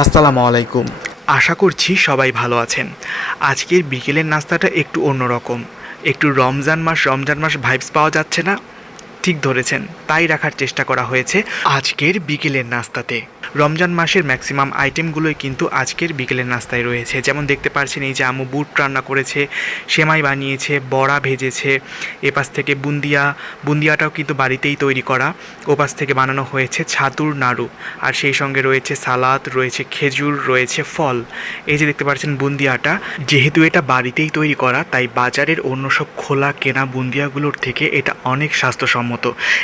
আসসালামু আলাইকুম। আশা করছি সবাই ভালো আছেন। আজকের বিকেলের নাস্তাটা একটু অন্যরকম। একটু রমজান মাস রমজান মাস ভাইবস পাওয়া যাচ্ছে না? ঠিক ধরেছেন, তাই রাখার চেষ্টা করা হয়েছে আজকের বিকেলের নাস্তাতে। রমজান মাসের ম্যাক্সিমাম আইটেমগুলোই কিন্তু আজকের বিকেলের নাস্তায় রয়েছে। যেমন দেখতে পারছেন, এই যে আমু বুট রান্না করেছে, সেমাই বানিয়েছে, বড়া ভেজেছে, এপাশ থেকে বুন্দিয়া, বুন্দিয়াটাও কিন্তু বাড়িতেই তৈরি করা। ওপাশ থেকে বানানো হয়েছে ছাতুর নাড়ু। আর সেই সঙ্গে রয়েছে সালাদ, রয়েছে খেজুর, রয়েছে ফল। এই যে দেখতে পাচ্ছেন বুন্দিয়াটা, যেহেতু এটা বাড়িতেই তৈরি করা, তাই বাজারের অন্য সব খোলা কেনা বুন্দিয়াগুলোর থেকে এটা অনেক স্বাস্থ্যসম্মত।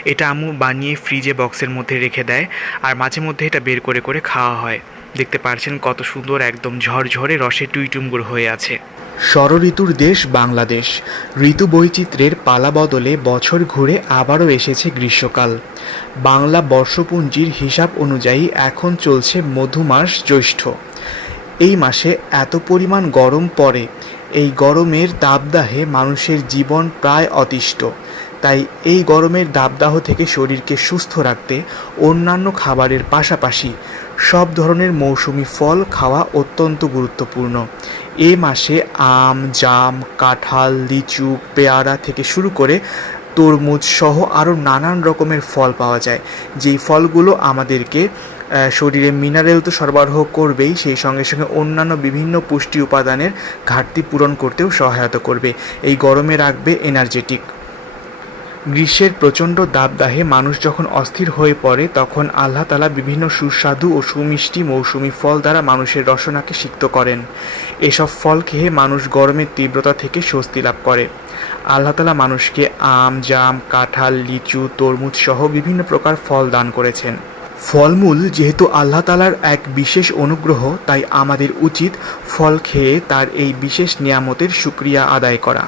এটা আমু বানিয়ে ফ্রিজে বক্সের মধ্যে রেখে দেয় আর মাঝে মধ্যে এটা বের করে করে খাওয়া হয়। দেখতে পারছেন কত সুন্দর একদম ঝরঝরে রসে টুইটুমগুর হয়ে আছে। ষড়ঋতুর দেশ বাংলাদেশ। ঋতু বৈচিত্র্যের পালা বদলে বছর ঘুরে আবারও এসেছে গ্রীষ্মকাল। বাংলা বর্ষপুঞ্জির হিসাব অনুযায়ী এখন চলছে মধুমাস জ্যৈষ্ঠ। এই মাসে এত পরিমাণ গরম পড়ে। এই গরমের দাবদাহে মানুষের জীবন প্রায় অতিষ্ঠ। তাই এই গরমের দাবদাহ থেকে শরীরকে সুস্থ রাখতে অন্যান্য খাবারের পাশাপাশি সব ধরনের মৌসুমি ফল খাওয়া অত্যন্ত গুরুত্বপূর্ণ। এ মাসে আম, জাম, কাঁঠাল, লিচু, পেয়ারা থেকে শুরু করে তরমুজ সহ আরও নানান রকমের ফল পাওয়া যায়। যেই ফলগুলো আমাদেরকে শরীরে মিনারেল তো সরবরাহ করবেই, সেই সঙ্গে সঙ্গে অন্যান্য বিভিন্ন পুষ্টি উপাদানের ঘাটতি পূরণ করতেও সহায়তা করবে। এই গরমে রাখবে এনার্জেটিক গ্রীষ্মের প্রচণ্ড দাবদাহে মানুষ যখন অস্থির হয়ে পড়ে, তখন আল্লাহ তালা বিভিন্ন সুস্বাদু ও সুমিষ্টি মৌসুমি ফল দ্বারা মানুষের রসনাকে সিক্ত করেন। এসব ফল খেয়ে মানুষ গরমের তীব্রতা থেকে স্বস্তি লাভ করে। আল্লাহ তালা মানুষকে আম, জাম, কাঁঠাল, লিচু, তরমুজ সহ বিভিন্ন প্রকার ফল দান করেছেন। ফলমূল যেহেতু আল্লাহ তালার এক বিশেষ অনুগ্রহ, তাই আমাদের উচিত ফল খেয়ে তার এই বিশেষ নিয়ামতের সুক্রিয়া আদায় করা।